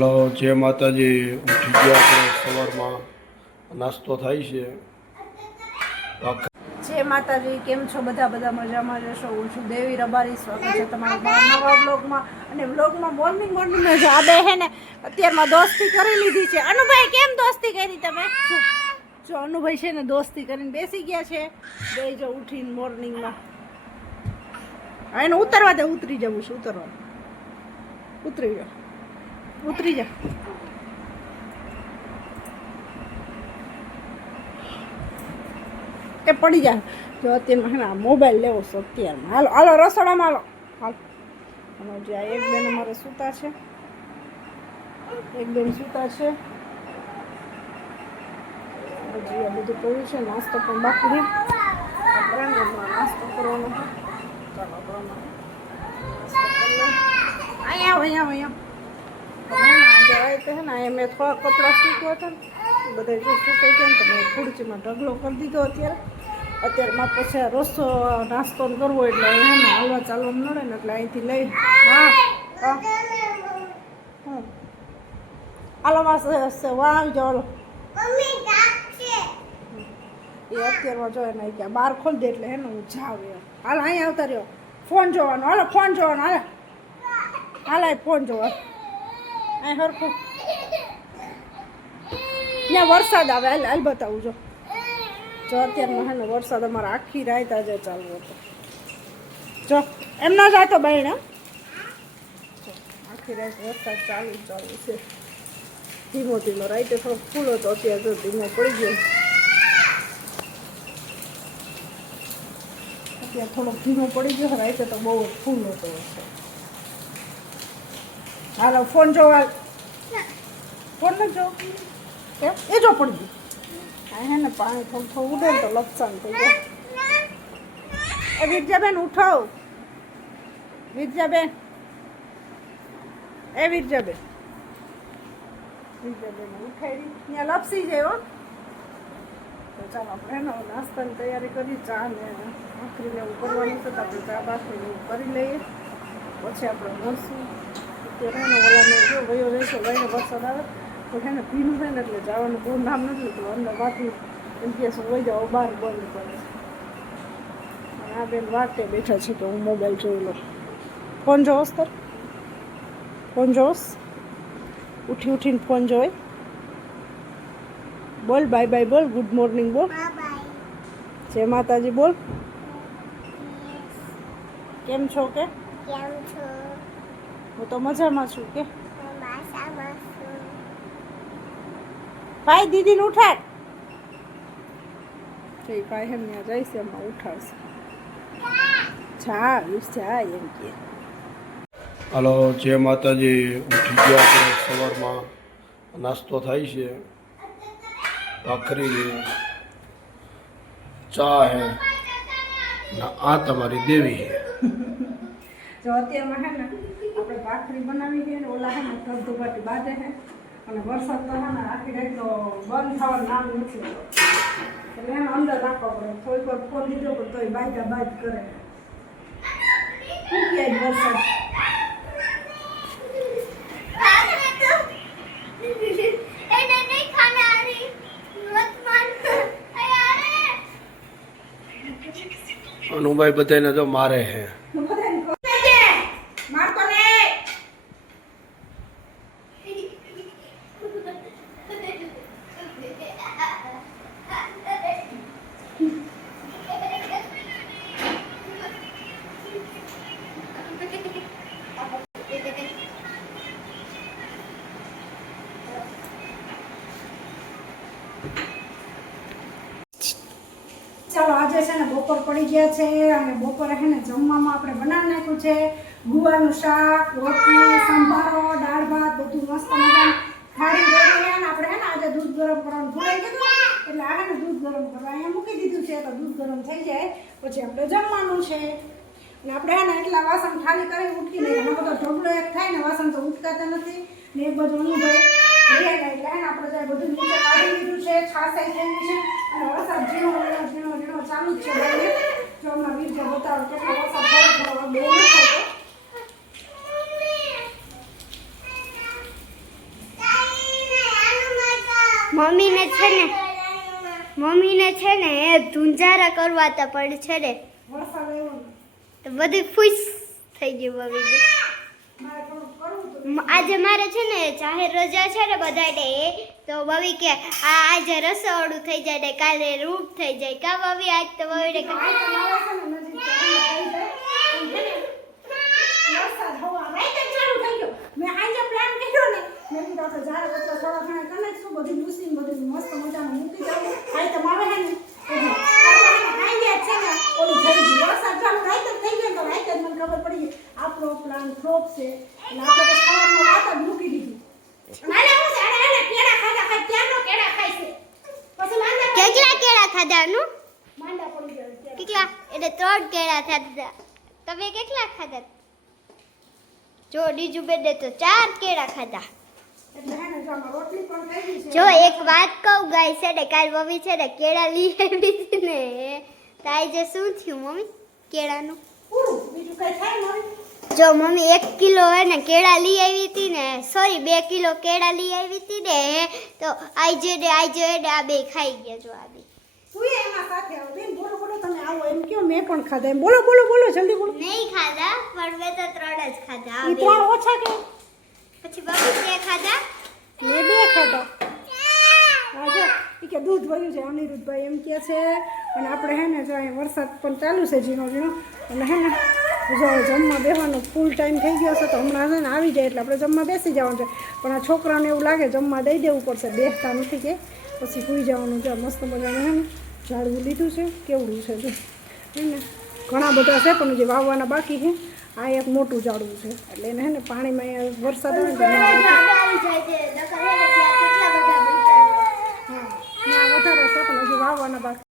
Hello, જય માતાજી. ઉઠી ગયા આપણે સવારમાં નાસ્તો થાય છે. જય માતાજી. કેમ છો બધા મજામાં જશો? હું છું દેવી રબારી. સ્વાગત છે તમારા નવા બ્લોગમાં. અને બ્લોગમાં મોર્નિંગમાં જો આ બે હે ને અત્યારમાં દોસ્તી કરી લીધી છે. અનુભાઈ કેમ દોસ્તી કરી તમે? જો અનુભાઈ છે ને દોસ્તી કરીને બેસી ગયા છે બે. જો ઉઠીને મોર્નિંગમાં એને ઉતરવા દે. ઉતરી જવું છે. ઉતરી જા. એ પડી જાય. જો અત્યારમાં હે ને મોબાઈલ લેવો છે અત્યારમાં. હાલો રસોડામાં હાલો. જે આ એક બેન અમારે સૂતા છે. હજી આ બધું પડ્યું છે. નાસ્તો પણ બાકી છે. નાસ્તો કરવાનો છે. ચાલો અહીંયા મેં થોડા કપડાં સૂકવા હતા ને બધા જો સુકાઈ ગયા ને તો મેં ખુરચીમાં ઢગલો કરી દીધો. અત્યારમાં પછી રસો નાસ્તો કરવો એટલે અહીંયા હાલવા ચાલવા મળે ને એટલે અહીંથી લઈ હાલો વાવી જાઓ. એ અત્યારમાં જોઈએ ને ક્યાં બહાર ખોલી દે એટલે હેને હું જાવ. હાલ અહીંયા આવતા રહ્યો. ફોન જોવાનો. હાલો ફોન જોવા અહીં હરખું. ત્યાં વરસાદ આવે. હાલ બતાવું જો અત્યારમાં હે ને વરસાદ અમારે આખી રાત આજે ચાલુ હતો. જો એમ ના જાતો બહેણ. આખી રાત વરસાદ ચાલુ છે. ધીમો રાતે થોડોક ફૂલ હતો. અત્યારે જો ધીમો પડી ગયો. રાતે તો બહુ ફૂલ હતો. હાલો ફોન જોવા. ફોન ન જો કેમ એ જો પડી ગયું. હા હે ને પાણી થોડું ઉડે ને તો લપસાણ થઈ જાય. એ વિરજાબેન ઉઠાવ. વિરજાબેન ઉઠાડી ત્યાં લપસી જાય. તો ચાલો આપણે એનો નાસ્તાની તૈયારી કરી. ચા ને ભાખરીને એવું કરવાનું છે તો આપણે ચા ભાખરીને એવું કરી લઈએ. પછી આપણે મળશું. અત્યારે ઓલાને જો વયો રહેશે. વહીને વરસાદ આવે તો છે ને ભીનું થાય ને એટલે જવાનું બહુ નામ નથી લેતું. અંદર વાતું એમ કે વહી જાઓ બહાર બંધ કરે છે. અને આ બેન વાતે બેઠા છે તો હું મોબાઈલ જોઈ લઉં. ફોન જોવસ તો ઉઠીને ફોન જોઈ. બોલ બાય બોલ. ગુડ મોર્નિંગ બોલ. જય માતાજી બોલ. કેમ છો? હું તો મજામાં છું. કે ભાઈ દીદીને ઉઠાડ. ભાઈ એમ ત્યાં જાય છે. એમાં ઉઠાડશે. જા એમ કે. હલો, જય માતાજી. ઉઠી ગયા આપણે સવારમાં નાસ્તો થાય છે. ભાખરી છે, ચા હે ને આ તમારી દેવી છે. જો અત્યારમાં હે ને આપણે ભાખરી બનાવી છે ને ઓલા હે ને ધબધબાટી બાજે છે. અને વરસાદ તો હે ને આખી રાત તો બંધ થવાનું નામ નથી એટલે એને અંદર રાખવા પડે. કોઈ ફોન લીધો પણ તોય બાજ કરે. શું કહે વરસાદ? અનુભાઈ બધાને તો મારે છે. ચાલો આજે છે ને બપોર પડી ગયા છે. અને બપોરે છે ને જમવામાં આપણે બનાવી નાખ્યું છે ગુવારનું શાક, રોટલી, સંભારો, દાળ ભાત બધું મસ્ત મજાનું થાળી રેડી. અને આપણે છે ને આજે દૂધ ગરમ કરવાનું ભૂલાઈ ગયું એટલે આ ને દૂધ ગરમ કરવા અહીંયા મૂકી દીધું છે. તો દૂધ ગરમ થઈ જાય પછી આપણે જમવાનું છે. અને આપણે છે ને એટલા વાસણ ખાલી કરી ઉઠી લઈએ. એનો બધો ઢગલો એક થાય ને વાસણ તો ઉઠકાતા નથી ને એક બાજુ અનુભાઈ એટલે આપણે બધું નીચે કાઢી લીધું છે. છાસાઈ થઈ ગઈ છે અને વરસાદ ઝીણો ચાલુ જ છે. જો હમણાં વિડીયો બતાવો કેટલો વરસાદ પડે. બહુ નથી થતો મમ્મીને છે ને એ ધુંજારા કરવા તો પણ છે ને વરસાદ આવ્યો ને તો બધું ખુશ થઈ ગયું મમ્મીને. મારે થોડું કરવું હતું. આજે મારે છે ને જાહેર રજા છે ને બધાને તો મમ્મી કે આજે રસોડું થઈ જાય ને કાલે રૂમ થઈ જાય કા મમ્મી આજ તો મમ્મીને આ તો મારે છે ને નજીક છે, આવી જાય. પણ છે ને, વરસાદ હવા રાતે જ ચાલુ થઈ ગયો. મેં આજે પ્લાન કર્યો ને, મેં કીધું આપણે ઝાડ કચરા થોડા ઘણા કરી નાખીશું, બધું ભૂસીને બધું મસ્ત મજાનું મૂકી દઉં. આ તો મારે છે ને, એટલે આજે જ છે ને ઓલું થઈ ગયું. વરસાદ ચાલુ રાતે જ થઈ ગયો ને તો રાતે જ મને ખબર પડી ગઈ આપણો પ્લાન ફ્લોપ છે. એટલે આપણે તો સવારમાં રાત જ મૂકી દીધું. નાને હું છે, આને કેળા ખાધા ખાય, ક્યાંનો કેળા ખાય છે. પછી માંદા કેટલા કેળા ખાધાનું માંદા પડી ગયા ત્યારે. કેટલા એટલે 3 કેળા ખાધા તમે કેટલા ખાધા જો બીજું બેને તો 4 કેળા ખાધા. એટલે હે ને જો આમાં રોટલી પણ થઈ ગઈ છે. જો એક વાત કહું ગાય છે ને કાલ મમ્મી છે ને કેળા લઈ આવી હતી ને તો આજે શું થયું મમ્મી કેળાનું પૂરું બીજું કઈ થાય નહીં. જો મમ્મી 1 કિલો હે ને કેળા લઈ આવી હતી ને સોરી 2 કિલો કેળા લઈ આવી હતી ને તો આજે ને આ બે ખાઈ ગયા જો આ બે તું એમાં સાથે આવો બેન. બોલો બોલો તમે આવો એમ કયો મેં પણ ખાધા એમ. બોલો બોલો બોલો જલ્દી બોલો. નહીં ખાધા પણ મેં તો 3 જ ખાધા આ ઈ બે. ત્રણ ઓછા કે પછી બાબુ કે ખાધા મેં 2 ખાધા. હા જો ઈ કે દૂધ ભર્યું છે અનિરુદ્ધભાઈ એમ કહે છે. અને આપણે હે ને જો અહીંયા વરસાદ પણ ચાલુ છે ઝીણો ઝીણો. અને હે ને જો જમવા બેસવાનો ફૂલ ટાઈમ થઈ ગયો છે તો હમણાં છે ને આવી જાય એટલે આપણે જમવા બેસી જવાનું છે. પણ આ છોકરાને એવું લાગે જમવા દઈ દેવું પડશે, બેસતા નથી કે પછી સૂઈ જવાનું છે. મસ્ત મજાનું હે ને ઝાડવું લીધું છે કેવડું છે જો હે ને ઘણા બધા છે પણ જે વાવવાના બાકી છે. આ એક મોટું ઝાડવું છે એટલે એને હે ને પાણીમાં અહીંયા વરસાદ આવે ને તો ના આવે. આવી જાય છે નકર હે ને ત્યાં કેટલા બધા બનતા હા ના વધારે છે પણ હજી વાવવાના બાકી.